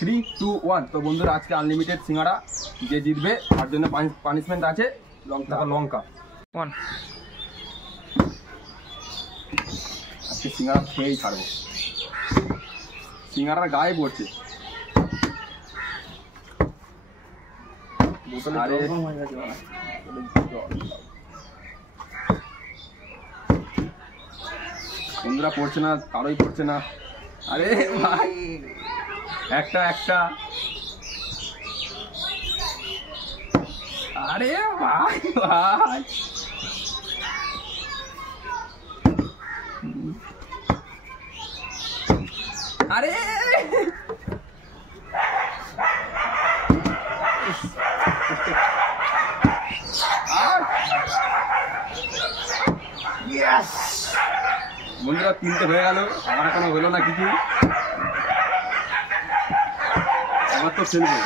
3, 2, 1। তো বন্ধুরা আজকে আনলিমিটেড সিঙ্গারা, যে জিতবে তার জন্য পানিশমেন্ট আছে লঙ্কা। আজকে সিঙ্গারা খেয়েই ছাড়বো। সিঙ্গারার গায়ে পড়ছে। বন্ধুরা পড়ছে না, কারোই পড়ছে না। আরে ভাই একটা আরে ভাই আরে বন্ধুরা 3টে হয়ে গেল, আমার এখনো হলো না কিছু। আবার তো খেলবো।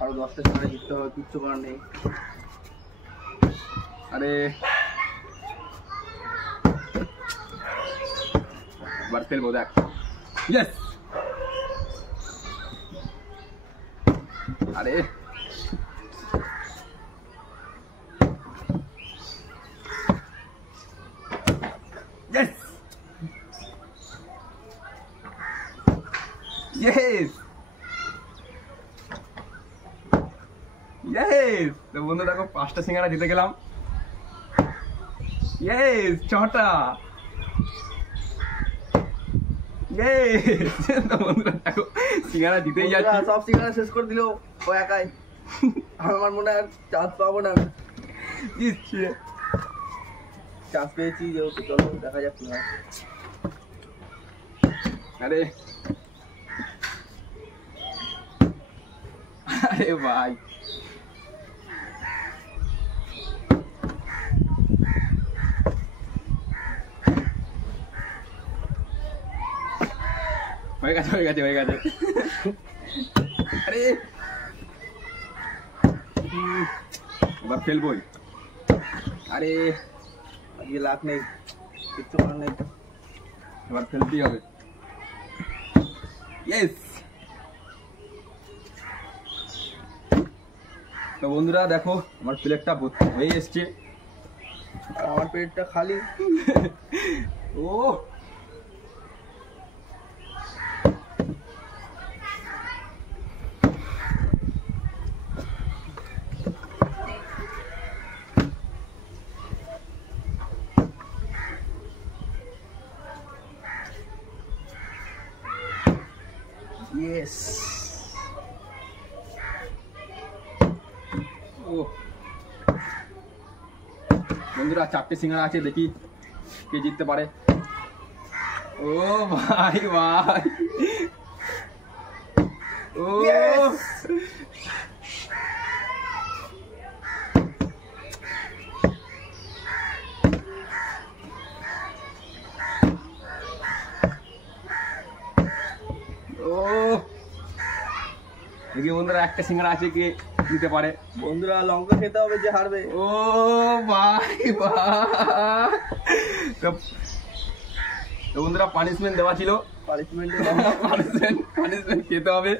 আরো 10টা সময় জিততে হবে, কিচ্ছু করার নেই। আরে এবার ফেলবো, দেখ। ইয়েস। আরে ইয়েস ইয়েস ইয়েস। তো বন্ধু দেখো 5টা সিঙ্গারা জিতে গেলাম। ইয়েস 6টা। ইয়েস। তো বন্ধুরা দেখো সিঙ্গারা জিতেই যাচ্ছে। সব সিঙ্গারা শেষ করে দিল ও একাই। আমার মনে হয় চান্স পাবো না। চান্স পেয়েছি যেহেতু, চলো দেখা যাক কি হয়। আরে আরে ভাই হয়ে গেছে। আরে এবার ফেলবই। আরে আজকে লাখ নেই, কিচ্ছু করার নেই, এবার ফেলতেই হবে। ইয়েস। তো বন্ধুরা দেখো আমার প্লেটটা হয়ে এসছে, আমার পেটটা খালি। ও ইয়েস। বন্ধুরা 4টে সিঙ্গারা আছে, দেখি কে জিততে পারে। ও ভাই ও দেখি বন্ধুরা একটা সিঙ্গারা আছে, কে দিতে পারে। বন্ধুরা লঙ্কা খেতে হবে যে হারবে। ও ভাই তো বন্ধুরা পানিশমেন্ট দেওয়া ছিল, পানিশমেন্ট খেতে হবে।